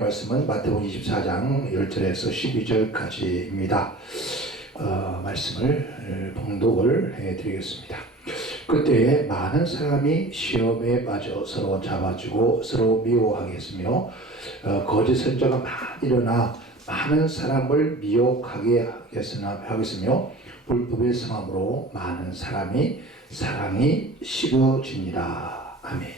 말씀은 마태복음 24장 1절에서 12절까지입니다. 어, 말씀을 어, 봉독을 해드리겠습니다. 그때에 많은 사람이 시험에 빠져 서로 잡아주고 서로 미워하겠으며 어, 거짓 선자가 많이 일어나 많은 사람을 미혹하게 하겠으나 하겠으며 불법의 성함으로 많은 사람이 사랑이 식어지니라. 아멘.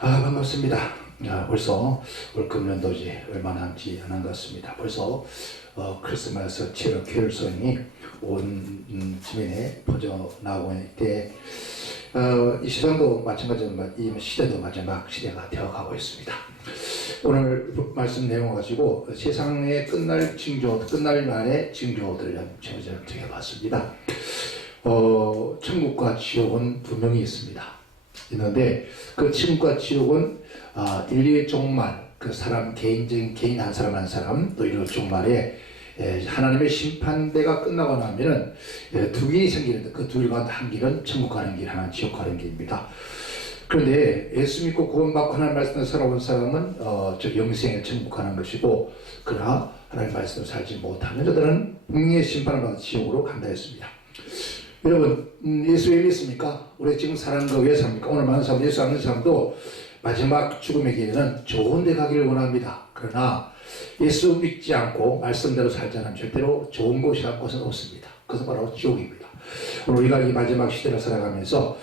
아 반갑습니다. 아, 벌써 올 금년도지 얼마 남지 않은 것 같습니다. 벌써 어, 크리스마스 체력 쾌율성이 온 음, 지면에 퍼져 나오고 있때 어, 이 시장도 마찬가지로 이 시대도 마지막 시대가 되어가고 있습니다. 오늘 말씀 내용 가지고 세상의 끝날 징조, 끝날 날의 징조들을 제가 정해봤습니다. 어, 천국과 지옥은 분명히 있습니다. 있는데 그 천국과 지옥은 아, 인류의 종말, 그 사람 개인적인 개인 한 사람 한 사람 또 이런 종말에 예, 하나님의 심판대가 끝나고 나면은 예, 두 길이 생기는데 그 두 길 가운데 한 길은 천국 가는 길, 하나는 지옥 가는 길입니다. 그런데 예수 믿고 구원받고 하나님 말씀을 살아온 사람은 어, 저 영생의 천국 가는 것이고 그러나 하나님 말씀을 살지 못하는 자들은 분명히 심판을 받아 지옥으로 간다 했습니다. 여러분 음, 예수 왜 믿습니까? 우리 지금 사는 거왜 삽니까? 오늘 많은 사람 예수 안 믿는 사람도 마지막 죽음의 길에는 좋은 데 가기를 원합니다. 그러나 예수 믿지 않고 말씀대로 살지 않으면 절대로 좋은 곳이란 곳은 없습니다. 그것은 바로 지옥입니다. 우리가 이 마지막 시대를 살아가면서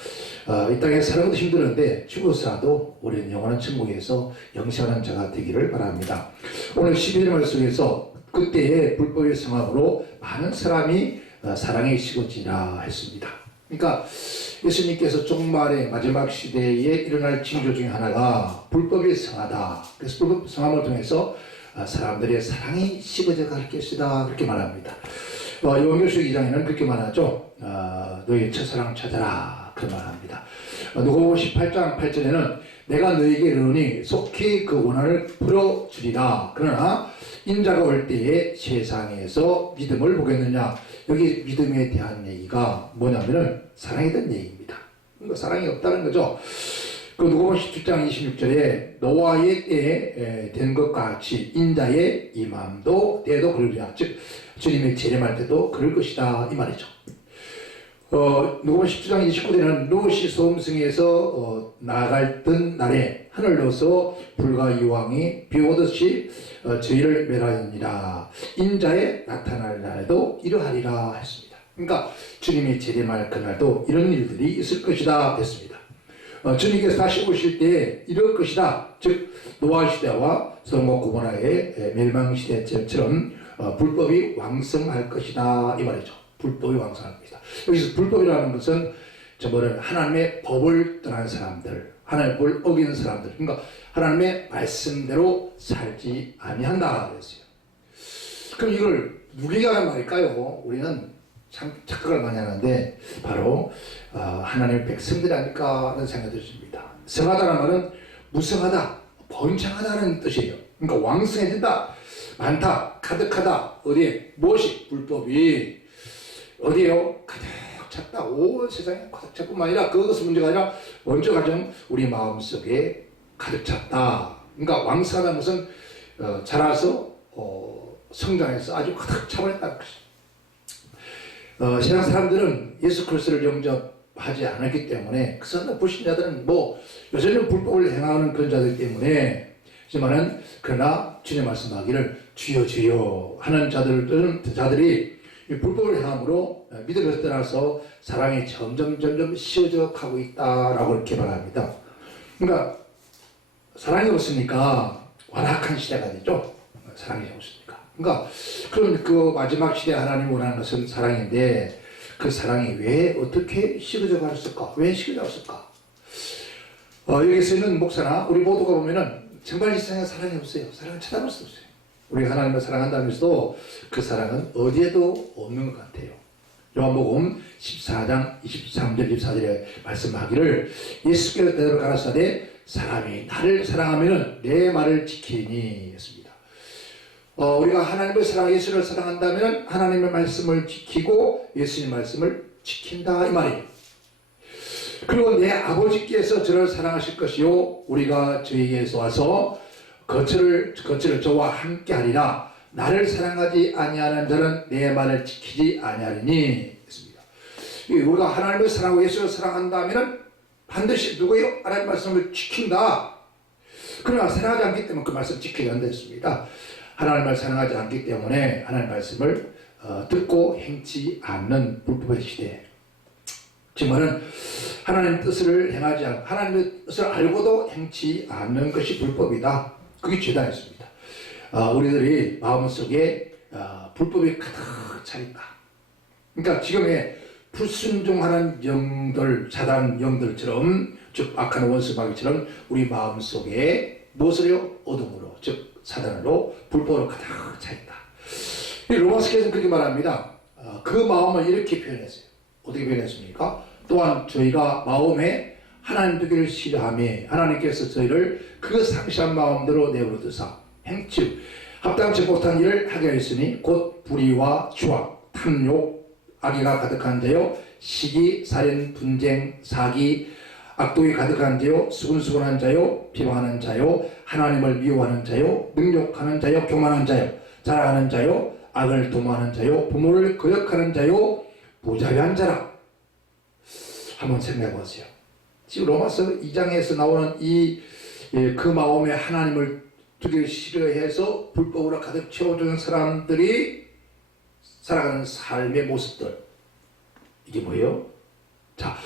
어, 이 땅에 것도 힘드는데 죽었어도 우리는 영원한 천국에서 영생하는 자가 되기를 바랍니다. 오늘 11절 말씀에서 그때의 불법의 성함으로 많은 사람이 어, 사랑에 식어지라 했습니다. 그러니까 예수님께서 종말의 마지막 시대에 일어날 징조 중에 하나가 불법이 성하다. 그래서 불법 성함을 통해서 아, 사람들의 사랑이 식어져 갈 것이다. 그렇게 말합니다. 어, 요한계시록 2장에는 그렇게 말하죠. 어, 너희 첫사랑 찾아라. 그런 말합니다. 어, 누가복음 18장 8절에는 내가 너에게 이르노니 속히 그 원한을 풀어주리라. 그러나 인자가 올 때에 세상에서 믿음을 보겠느냐. 여기 믿음에 대한 얘기가 뭐냐면은 사랑에 대한 얘기입니다. 그러니까 사랑이 없다는 거죠. 그 누가복음 17장 26절에 노아의 때에 된 것 같이 인자의 임함도 때도 그러리라. 즉 주님의 재림할 때도 그럴 것이다 이 말이죠. 어, 누가복음 17장 29절에는 롯이 소음성에서 어, 나갈던 날에 하늘로서 불과 이왕이 비 오듯이 어, 저희를 멸하니라 인자의 나타날 날에도 이러하리라 했습니다. 그러니까 주님이 재림할 그날도 이런 일들이 있을 것이다 했습니다. 어, 주님께서 다시 오실 때 이럴 것이다. 즉 노아 시대와 성모 고모라의 멸망 시대처럼 어, 불법이 왕성할 것이다 이 말이죠. 불법이 왕성할 것이다. 여기서 불법이라는 것은 저 뭐는 하나님의 법을 떠난 사람들, 하나님의 법을 어기는 사람들, 그러니까 하나님의 말씀대로 살지 아니한다 그랬어요. 그럼 이걸 하는 말일까요? 우리는 참 착각을 많이 하는데 바로 어, 하나님의 백성들이 아닐까 하는 생각이 듭니다. 성하다는 말은 무성하다, 번창하다는 뜻이에요. 그러니까 왕성해진다, 많다, 가득하다. 어디에 무엇이 불법이 어디에요? 가득 찼다. 온 세상에 가득 찼뿐만 아니라 그것은 문제가 아니라 먼저 가정 우리 마음속에 가득 찼다. 그러니까 왕성하다는 것은 어, 자라서 어, 성장해서 아주 가득 차버렸다는 것이죠. 어, 세상 사람들은 예수 그리스도를 영접하지 않았기 때문에 그선 불신자들은 뭐 여전히 불법을 행하는 그런 자들 때문에 하지만은 그러나 주님 말씀하기를 주여 주여 하는 자들은 자들이 불법을 행함으로 믿음에서 떠나서 사랑이 점점 점점 쉬어져 가고 있다라고 이렇게 말합니다. 그러니까 사랑이 없으니까 완악한 시대가 되죠. 사랑이 없으니까. 그러니까 그럼 그 마지막 시대 하나님 원하는 것은 사랑인데 그 사랑이 왜 어떻게 식어져 갔을까? 왜 식어져 갔을까? 어, 여기서 있는 목사나 우리 모두가 보면은 정말 이 세상에 사랑이 없어요. 사랑을 찾아볼 수 없어요. 우리가 하나님을 사랑한다면서도 그 사랑은 어디에도 없는 것 같아요. 요한복음 14장 23절 24절에 말씀하기를 예수께서 대대로 가라사대 사람이 나를 사랑하면 내 말을 지키니 했습니다. 어, 우리가 하나님을 사랑, 예수를 사랑한다면 하나님의 말씀을 지키고 예수님 말씀을 지킨다 이 말이에요. 그리고 내 아버지께서 저를 사랑하실 것이요 우리가 저에게서 와서 거처를 거처를 저와 함께 하리라 나를 사랑하지 아니하는 자는 내 말을 지키지 아니하리니 했습니다. 이 우리가 하나님을 사랑하고 예수를 사랑한다면은 반드시 누구예요? 하나님 말씀을 지킨다. 그러나 사랑하지 않기 때문에 그 말씀 지키지 않습니다. 하나님을 사랑하지 않기 때문에 하나님 말씀을 어, 듣고 행치 않는 불법의 시대. 지금은 하나님 뜻을 행하지 않, 하나님의 뜻을 알고도 행치 않는 것이 불법이다. 그게 죄다였습니다. 어, 우리들이 마음속에 어, 불법이 가득 차 있다. 그러니까 지금의 불순종하는 영들, 사단 영들처럼 즉 악한 원수 마귀처럼 우리 마음속에 무엇을요? 어둠으로 즉 사단으로 불법으로 가득 차 있다. 이 로마스께서는 그렇게 말합니다. 어, 그 마음을 이렇게 표현했어요. 어떻게 표현했습니까? 또한 저희가 마음에 하나님 되기를 싫어하며 하나님께서 저희를 그 상시한 마음대로 내버려 두사 행즉 합당치 못한 일을 하게 하였으니 곧 불의와 추악, 탐욕, 악의가 가득한 자요 시기, 살인, 분쟁, 사기, 악독이 가득한 자요 수근수근한 자요 비방하는 자요 하나님을 미워하는 자요 능욕하는 자요 교만한 자요 자랑하는 자요 악을 도모하는 자요 부모를 거역하는 자요 부자유한 자라 한번 생각해 보세요. 지금 로마서 2장에서 나오는 이 그 마음에 하나님을 두기 싫어해서 불법으로 가득 채워주는 사람들이 살아가는 삶의 모습들 이게 뭐예요? 자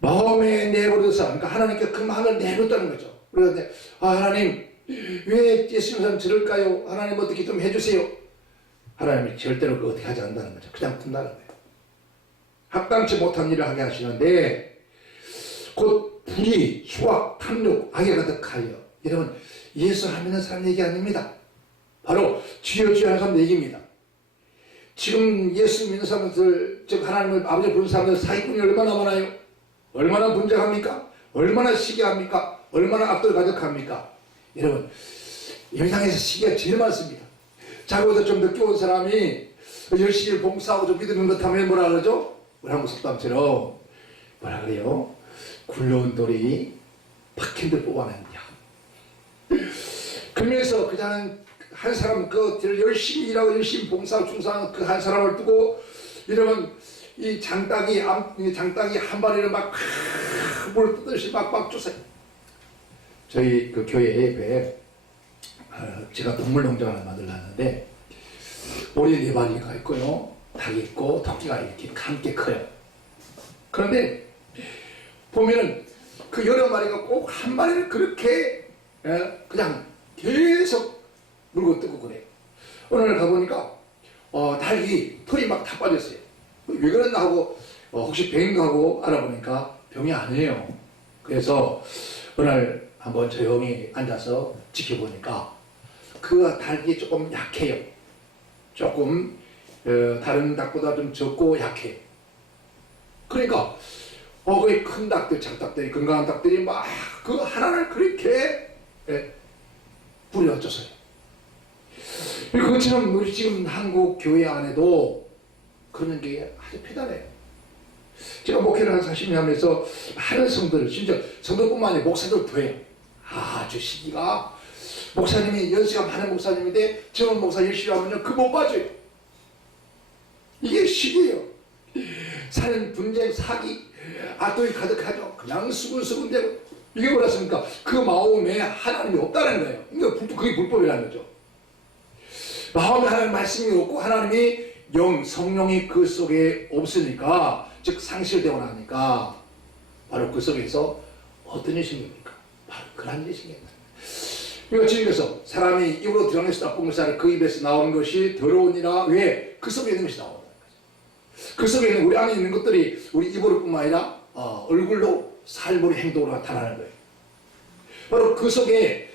마음에 내버려서 그러니까 하나님께 그 마음을 내놓다는 거죠. 이제, 아 하나님 왜 예수님은 저럴까요? 하나님 어떻게 좀 해주세요. 하나님이 절대로 그 어떻게 하지 않는다는 거죠. 그냥 둔다는 거예요. 합당치 못한 일을 하게 하시는데 곧 불의, 추악, 탐욕, 악에 가득하여 여러분 예수 안 믿는 사람 얘기 아닙니다. 바로 주여 주여 하는 사람 얘기입니다. 지금 예수 믿는 사람들 즉 하나님을 아버지 부르는 사람들 사기꾼이 얼마나 많아요? 얼마나 분쟁합니까? 얼마나 시기합니까? 얼마나 악들 가득합니까? 여러분 영상에서 시기가 제일 많습니다. 자고서 좀 늦게 온 사람이 열심히 봉사하고 좀 믿는 듯하면 뭐라 그러죠? 한국 속담처럼 뭐라 그래요? 굴러온 돌이 박힌들 뽑아낸다. 그러면서 그냥 한 사람 그 열심히 일하고 열심히 봉사 충성하는 그한 사람을 두고 이러면 이 장땅이 장땅이 한 마리를 막물 뜨듯이 막막 주세요. 저희 그 교회 옆에 어, 제가 동물 농장을 만들었는데 오리 네 마리가 있고요, 닭이 있고 토끼가 이렇게 함께 커요. 그런데 보면은 그 여러 마리가 꼭 한 마리를 그렇게 예, 그냥 계속 물고 뜨고 그래요. 어느 날 가보니까 어, 닭이 털이 막 다 빠졌어요. 왜 그랬나 하고 어, 혹시 병인가 하고 알아보니까 병이 아니에요. 그래서 어느 날 한번 조용히 앉아서 지켜보니까 그 닭이 조금 약해요. 조금 어, 다른 닭보다 좀 적고 약해요. 그러니까 어, 그큰 닭들, 작닭들이, 건강한 닭들이 막 그 하나를 그렇게 예, 뿌려줘서요. 그것처럼 우리 지금 한국 교회 안에도 그런 게 아주 패단해요. 제가 목회를 한 40년 하면서 많은 성도들, 진짜 성도뿐만 아니라 목사들도 해요. 아주 시기가 목사님이 연수가 많은 목사님인데 젊은 목사 열심히 하면요 그못 빠져요. 이게 시기예요. 살인, 분쟁, 사기, 악독이 가득하죠. 그냥 수근수근대고 이게 뭐라습니까? 그 마음에 하나님이 없다는 거예요. 불- 그게 불법이라는 거죠. 마음에 하나님 말씀이 없고 하나님이 영, 성령이 그 속에 없으니까 즉 상실되고 나니까 바로 그 속에서 어떤 일이 생깁니까? 바로 그런 일이 생깁니다. 이거 주님께서 사람이 입으로 드러내서 나쁜 것이 그 입에서 나오는 것이 더러우니라 왜? 그 속에 있는 것이 거죠. 그 속에 있는 우리 안에 있는 것들이 우리 입으로뿐만 아니라 어, 얼굴로 삶으로 행동으로 나타나는 거예요. 바로 그 속에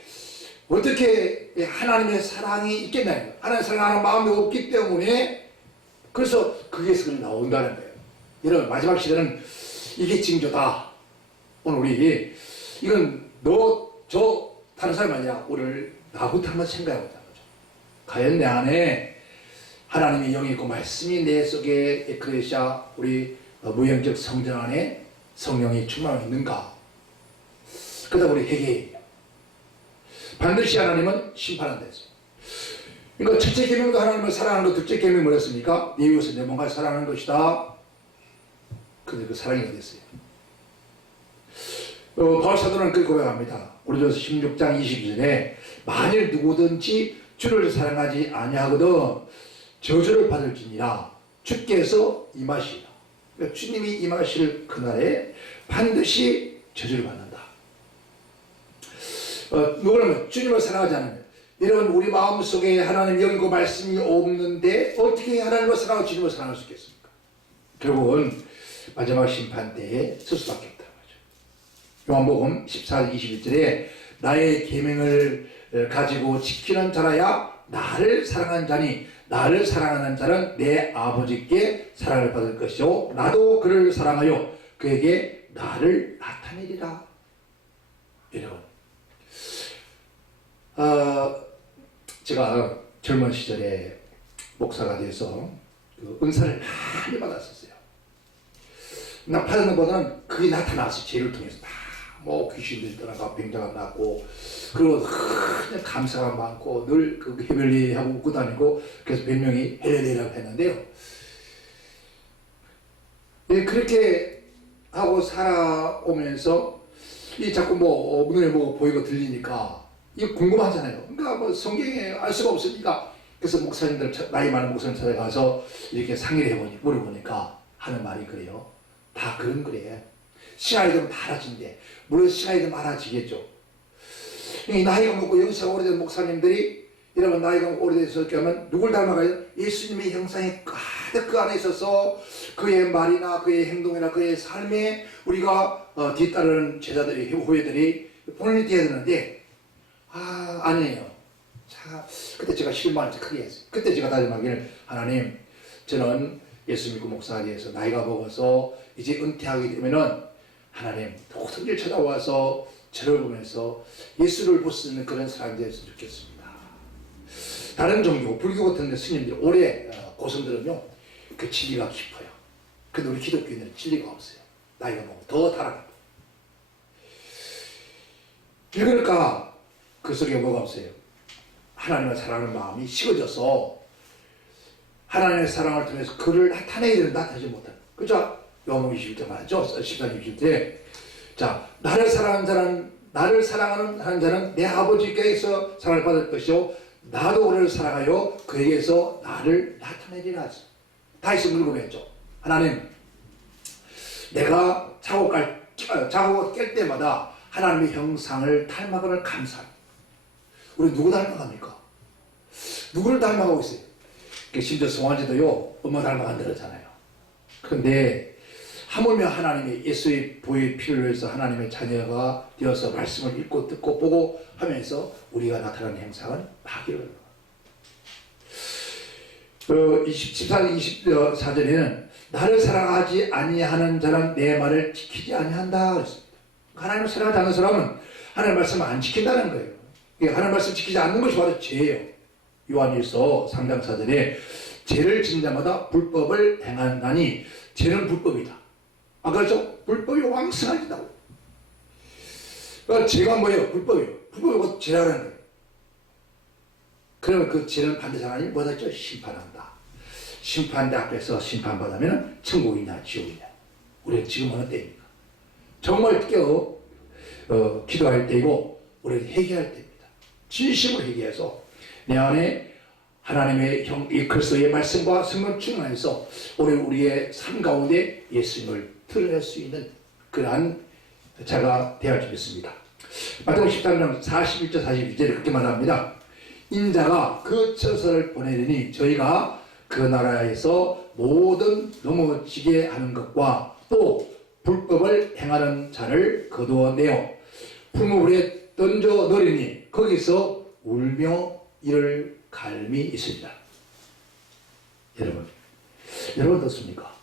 어떻게 하나님의 사랑이 있겠나요? 하나님의 사랑하는 마음이 없기 때문에 그래서 그게서 나온다는 거예요. 여러분 마지막 시대는 이게 징조다. 오늘 우리 이건 너 저 다른 사람 아니야. 오늘 나부터 한번 생각해 보자는 거죠. 과연 내 안에 하나님의 영이 있고 말씀이 내 속에 에크레시아 우리 어, 무형적 성전 안에 성령이 충만하고 있는가? 그다음 우리 회개 반드시 하나님은 심판한다 했어요. 그러니까 첫째 계명도 하나님을 사랑하는 것, 둘째 계명이 뭐였습니까? 네 이웃을 내 몸과 사랑하는 것이다. 근데 그 사랑이 어디 있어요? 어, 바울 사도는 그렇게 고백합니다. 고린도서 16장 22절에 만일 누구든지 주를 사랑하지 아니하거든 저주를 받을지니라 주께서 임하시라. 그러니까 주님이 임하실 그날에 반드시 저주를 받는다. 어, 누구냐면 주님을 사랑하지 않으면 여러분 우리 마음속에 하나님 여기고 말씀이 없는데 어떻게 하나님을 사랑하고 주님을 사랑할 수 있겠습니까? 결국은 마지막 심판 때에 쓸 수밖에 거죠. 요한복음 14장 21절에 나의 계명을 가지고 지키는 자라야 나를 사랑하는 자니 나를 사랑하는 자는 내 아버지께 사랑을 받을 것이요 나도 그를 사랑하여 그에게 나를 나타내리라. 여러분, 어, 제가 젊은 시절에 목사가 돼서 그 은사를 많이 받았었어요. 나 받는 것보다는 그게 나타났어요. 죄를 통해서 막, 뭐, 귀신들 떠나가 병자가 났고, 그리고 그냥 감사가 많고, 늘 그 헤벨리하고 웃고 다니고, 그래서 별명이 헬렐리라고 했는데요. 예, 그렇게 하고 살아오면서, 이 자꾸 뭐, 눈에 뭐 보이고 들리니까, 이거 궁금하잖아요. 그러니까 뭐 성경에 알 수가 없으니까, 그래서 목사님들, 차- 나이 많은 목사님 찾아가서 이렇게 상의를 해보니, 물어보니까 하는 말이 그래요. 다 그런 거래. 시간이 좀 많아진대. 물론 시간이 좀 많아지겠죠. 이 나이가 먹고 영세가 오래된 목사님들이 이러면 나이가 오래돼서 하면 누굴 닮아가요? 예수님의 형상이 가득 그 안에 있어서 그의 말이나 그의 행동이나 그의 삶에 우리가 어, 뒤따르는 제자들이 후배들이 본인이 돼야 되는데 아 아니에요. 자 그때 제가 실망을 크게 했어요. 그때 제가 다짐하기를 하나님 저는 예수 믿고 목사가 돼서 나이가 먹어서 이제 은퇴하게 되면은 하나님 누구든지 찾아와서 저를 보면서 예수를 볼수 있는 그런 사람이 되었으면 좋겠습니다. 다른 종교, 불교 같은 데 스님들이 오래 어, 고선들은요, 그 진리가 깊어요. 근데 우리 기독교인들은 진리가 없어요. 나이가 먹고 더. 왜 그럴까? 그 속에 뭐가 없어요? 하나님을 사랑하는 마음이 식어져서 하나님의 사랑을 통해서 그를 나타내야 되는 나타내지 못하는 그죠? 요한복음 21절 말하죠 14장 21절 자 나를 사랑하는 자는 나를 사랑하는 하는 자는 내 아버지께서 사랑을 받을 것이요 나도 그를 사랑하여 그에게서 나를 나타내리라 다시 물어보겠죠 하나님 내가 자고 깔 어, 깰 때마다 하나님의 형상을 닮아가는 감사합니다 우리 누구 닮아갑니까? 누구를 닮아가고 있어요? 그 심지어 송아지도요 엄마 닮아간다 그러잖아요. 그런데 하물며 하나님의 예수의 보의 피를 위해서 하나님의 자녀가 되어서 말씀을 읽고 듣고 보고 하면서 우리가 나타나는 행상은 마귀를 어, 14장 24절에는 나를 사랑하지 아니하는 자는 내 말을 지키지 아니한다 그랬습니다. 하나님을 사랑하지 않는 사람은 하나님 말씀을 안 지킨다는 거예요. 이게 하나님 말씀 지키지 않는 것이 바로 죄예요. 요한일서 3장 4절에 죄를 진 자마다 불법을 행한다니 죄는 불법이다. 아 그렇죠? 불법이 왕성하다고. 그러니까 죄가 뭐예요? 불법이에요. 불법이 곧 죄라는 거예요. 그러면 그 죄는 반드시 하나님이 뭐다 죠 심판한다. 심판대 앞에서 심판받으면 천국이냐 지옥이냐. 우리는 지금 어느 때입니까? 정말 깨어 어, 기도할 때이고 우리는 회개할 때입니다. 진심으로 회개해서 내 안에 하나님의 형, 이 그리스도의 말씀과 성령 충만해서 우리 우리의 삶 가운데 예수님을 드러낼 수 있는 그러한 자가 되어 주겠습니다. 마태복음 13장 41절 42절에 그렇게 말합니다. 인자가 그 처서를 보내리니 저희가 그 나라에서 모든 넘어지게 하는 것과 또 불법을 행하는 자를 거두어내어 풀무불에 던져 넣으니 거기서 울며 이를 갈미 있습니다. 여러분, 여러분 어떻습니까?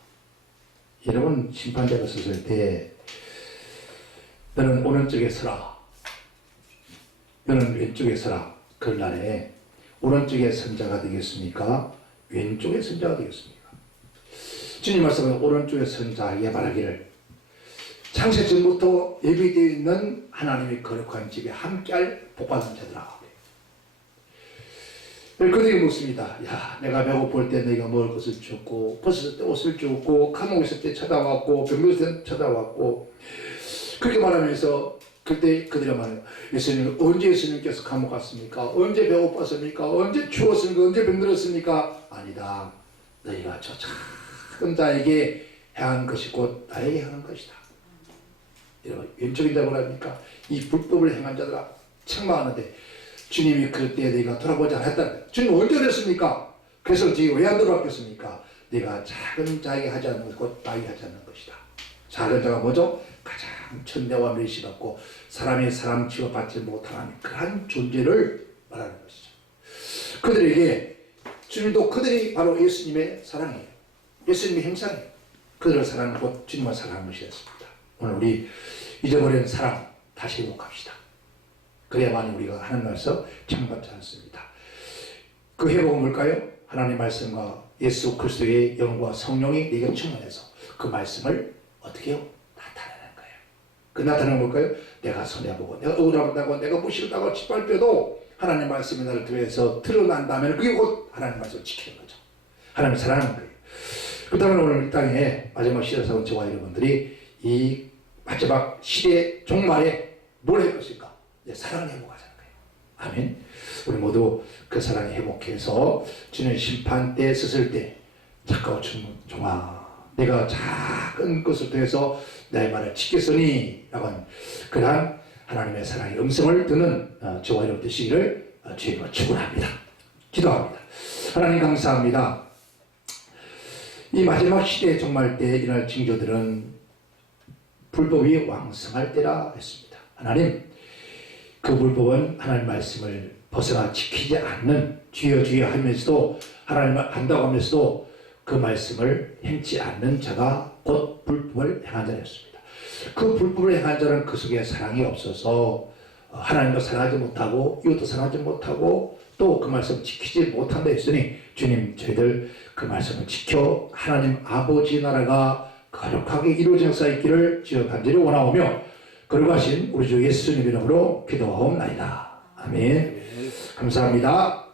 여러분 심판대가 섰을 때 너는 오른쪽에 서라. 너는 왼쪽에 서라. 그날에 오른쪽에 선자가 되겠습니까? 왼쪽에 선자가 되겠습니까? 주님 말씀은 오른쪽에 선자에게 말하기를 창세 전부터 예비되어 있는 하나님의 거룩한 집에 함께할 복받는 자들아. 그들이 묻습니다. 야, 내가 배고플 때 내가 먹을 것을 줬고, 벗을 때 옷을 줬고, 감옥에 있을 때 찾아왔고, 병들을 때 찾아왔고, 그렇게 말하면서 그때 그들이 말해요. 예수님 언제 예수님께서 감옥 갔습니까? 언제 배고팠습니까? 언제 추웠습니까? 언제 병들었습니까? 아니다. 너희가 저 작은 자에게 향한 것이 곧 나에게 향한 것이다. 여러분 왼쪽인 자고 합니까? 이 불법을 행한 자들아 책망하는데 주님이 그때 내가 돌아보지 않았다. 주님 언제 그랬습니까? 그래서 지금 왜안 돌아봤겠습니까? 내가 작은 자에게 하지 않는 것, 곧 나에게 하지 않는 것이다. 작은 자가 뭐죠? 가장 천대와 멸시받고 사람이 사람 취급받지 못하는 그러한 존재를 말하는 것이죠. 그들에게 주님도 그들이 바로 예수님의 사랑이에요. 예수님의 형상이에요. 그들을 사랑하는 곧 주님을 사랑하는 것이었습니다. 오늘 우리 잊어버린 사랑 다시 회복합시다. 그래야만 우리가 하나님께서 창받지 않습니다. 그 회복은 뭘까요? 하나님 말씀과 예수 그리스도의 영과 성령이 내게 충만해서 그 말씀을 어떻게 해요? 나타내는 거예요. 그 나타내는 뭘까요? 내가 손해보고 내가 억울하다고 내가 무시하다고 짓밟혀도 하나님 말씀이 나를 통해서 드러난다면 그게 곧 하나님 말씀을 지키는 거죠. 하나님 사랑하는 거예요. 그렇다면 오늘 이 땅에 마지막 온 저와 여러분들이 이 마지막 시대 종말에 뭘 할 것인가? 네, 사랑을 회복하자는 거예요. 아멘. 우리 모두 그 사랑을 회복해서 주님 심판 때 쓰실 때 작가와 종아 내가 작은 것을 통해서 나의 말을 지켰으니 라고 그러한 하나님의 사랑의 음성을 듣는 어, 저와 여러분 되시기를 어, 주님으로 축원합니다. 기도합니다. 하나님 감사합니다. 이 마지막 시대 종말 때 일어날 징조들은 불법이 왕성할 때라 했습니다. 하나님, 그 불법은 하나님 말씀을 벗어나 지키지 않는 주여 주여 하면서도 하나님 한다고 하면서도 그 말씀을 행치 않는 자가 곧 불법을 행한 자였습니다. 그 불법을 행한 자는 그 속에 사랑이 없어서 하나님도 사랑하지 못하고 이웃도 사랑하지 못하고 또 그 말씀 지키지 못한다 했으니 주님 저희들 그 말씀을 지켜 하나님 아버지 나라가 거룩하게 이루어져 있기를 주여 간절히 원하오며 거룩하신 우리 주 예수님 이름으로 기도하옵나이다. 아멘. 감사합니다.